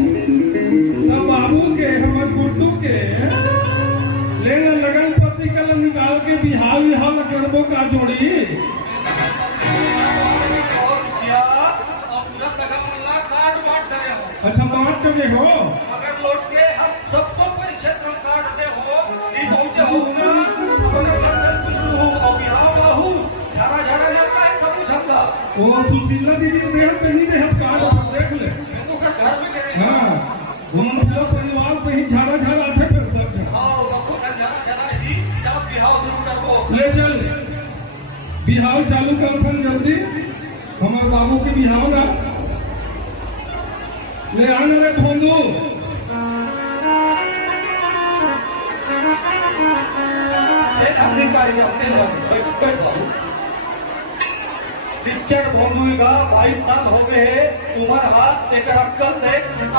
तो बाबू के हमर गुड्डू के लेना लगन पति कल निकाल के बिहाव विहाव न करबो का जोड़ी। अच्छा बांट दे हो अगर लौट के हम सबको परिक्षेत्र में काट दे हो ये पहुंचे होगा अपने घर से कुछ हो और बिहार का हूँ झारा झारा लगता है सब कुछ हमका ओ सुशीला दीदी दे कहीं दे हम कार्ड देख ले हिंदू का घर में करेंगे। हां हम पूरा परिवार पे ही झारा झारा थे कर सकते हैं। हाँ सबको घर झारा झारा ही जब बिहार शुरू करो ले चल बिहाव चालू कर अपन जल्दी हमारे बाबू के बिहाव ना ले आने रे भोंदू अपनी कार्य पिक्चर भोंदू का 22 साल हो गए हैं तुम्हारा हाथ एक अक्कल देख